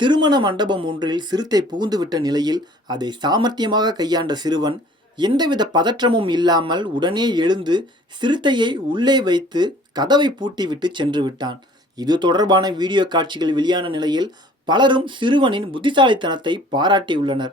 திருமண மண்டபம் ஒன்றில் சிறுத்தை புகுந்துவிட்ட நிலையில் அதை சாமர்த்தியமாக கையாண்ட சிறுவன் எந்தவித பதற்றமும் இல்லாமல் உடனே எழுந்து சிறுத்தையை உள்ளே வைத்து கதவை பூட்டிவிட்டு சென்று விட்டான். இது தொடர்பான வீடியோ காட்சிகள் வெளியான நிலையில் பலரும் சிறுவனின் புத்திசாலித்தனத்தை பாராட்டியுள்ளனர்.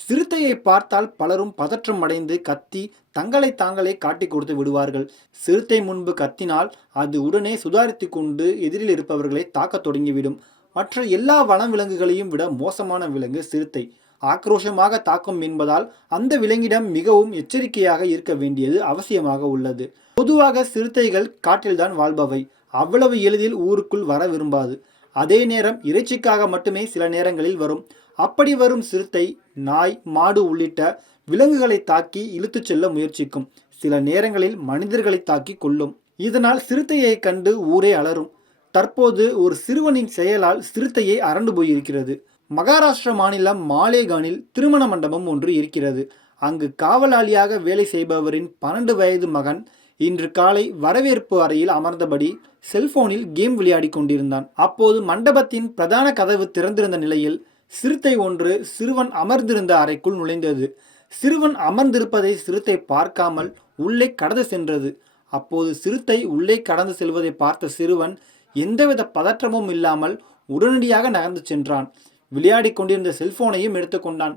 சிறுத்தையை பார்த்தால் பலரும் பதற்றம் அடைந்து கத்தி தங்களை தாங்களே காட்டிக் கொடுத்து விடுவார்கள். சிறுத்தை முன்பு கத்தினால் அது உடனே சுதாரித்து கொண்டு எதிரில் இருப்பவர்களை தாக்க தொடங்கிவிடும். மற்ற எல்லா வனவிலங்குகளையும் விட மோசமான விலங்கு சிறுத்தை. ஆக்ரோஷமாக தாக்கும் என்பதால் அந்த விலங்கிடம் மிகவும் எச்சரிக்கையாக இருக்க வேண்டியது அவசியமாக உள்ளது. பொதுவாக சிறுத்தைகள் காட்டில்தான் வாழ்பவை. அவ்வளவு எளிதில் ஊருக்குள் வர விரும்பாது. அதே நேரம் இறைச்சிக்காக மட்டுமே சில நேரங்களில் வரும். அப்படி வரும் சிறுத்தை நாய், மாடு உள்ளிட்ட விலங்குகளை தாக்கி இழுத்துச் செல்ல முயற்சிக்கும். சில நேரங்களில் மனிதர்களை தாக்கி கொல்லும். இதனால் சிறுத்தையை கண்டு ஊரே அலறும். தற்போது ஒரு சிறுவனின் செயலால் சிறுத்தையை அரண்டு போயிருக்கிறது. மகாராஷ்டிரா மாநிலம் மாலேகானில் திருமண மண்டபம் ஒன்று இருக்கிறது. அங்கு காவலாளியாக வேலை செய்பவரின் 12 வயது மகன் இன்று காலை வரவேற்பு அறையில் அமர்ந்தபடி செல்போனில் கேம் விளையாடி கொண்டிருந்தான். அப்போது மண்டபத்தின் பிரதான கதவு திறந்திருந்த நிலையில் சிறுத்தை ஒன்று சிறுவன் அமர்ந்திருந்த அறைக்குள் நுழைந்தது. சிறுவன் அமர்ந்திருப்பதை சிறுத்தை பார்க்காமல் உள்ளே கடந்து சென்றது. அப்போது சிறுத்தை உள்ளே கடந்து செல்வதை பார்த்த சிறுவன் எந்தவித பதற்றமும் இல்லாமல் உடனடியாக நகர்ந்து சென்றான். விளையாடி கொண்டிருந்த செல்போனையும் எடுத்துக்கொண்டான்.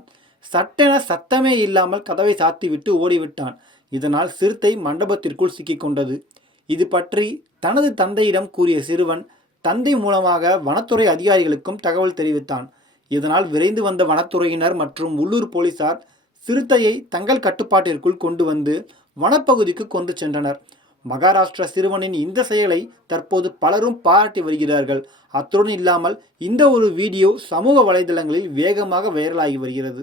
சட்டென சத்தமே இல்லாமல் கதவை சாத்திவிட்டு ஓடிவிட்டான். இதனால் சிறுத்தை மண்டபத்திற்குள் சிக்கிக்கொண்டது. இது பற்றி தனது தந்தையிடம் கூறிய சிறுவன் தந்தை மூலமாக வனத்துறை அதிகாரிகளுக்கும் தகவல் தெரிவித்தான். இதனால் விரைந்து வந்த வனத்துறையினர் மற்றும் உள்ளூர் போலீசார் சிறுத்தையை தங்கள் கட்டுப்பாட்டிற்குள் கொண்டு வந்து வனப்பகுதிக்கு கொண்டு சென்றனர். மகாராஷ்டிரா சிறுவனின் இந்த செயலை தற்போது பலரும் பாராட்டி வருகிறார்கள். அத்துடன் இல்லாமல் இந்த ஒரு வீடியோ சமூக வலைதளங்களில் வேகமாக வைரலாகி வருகிறது.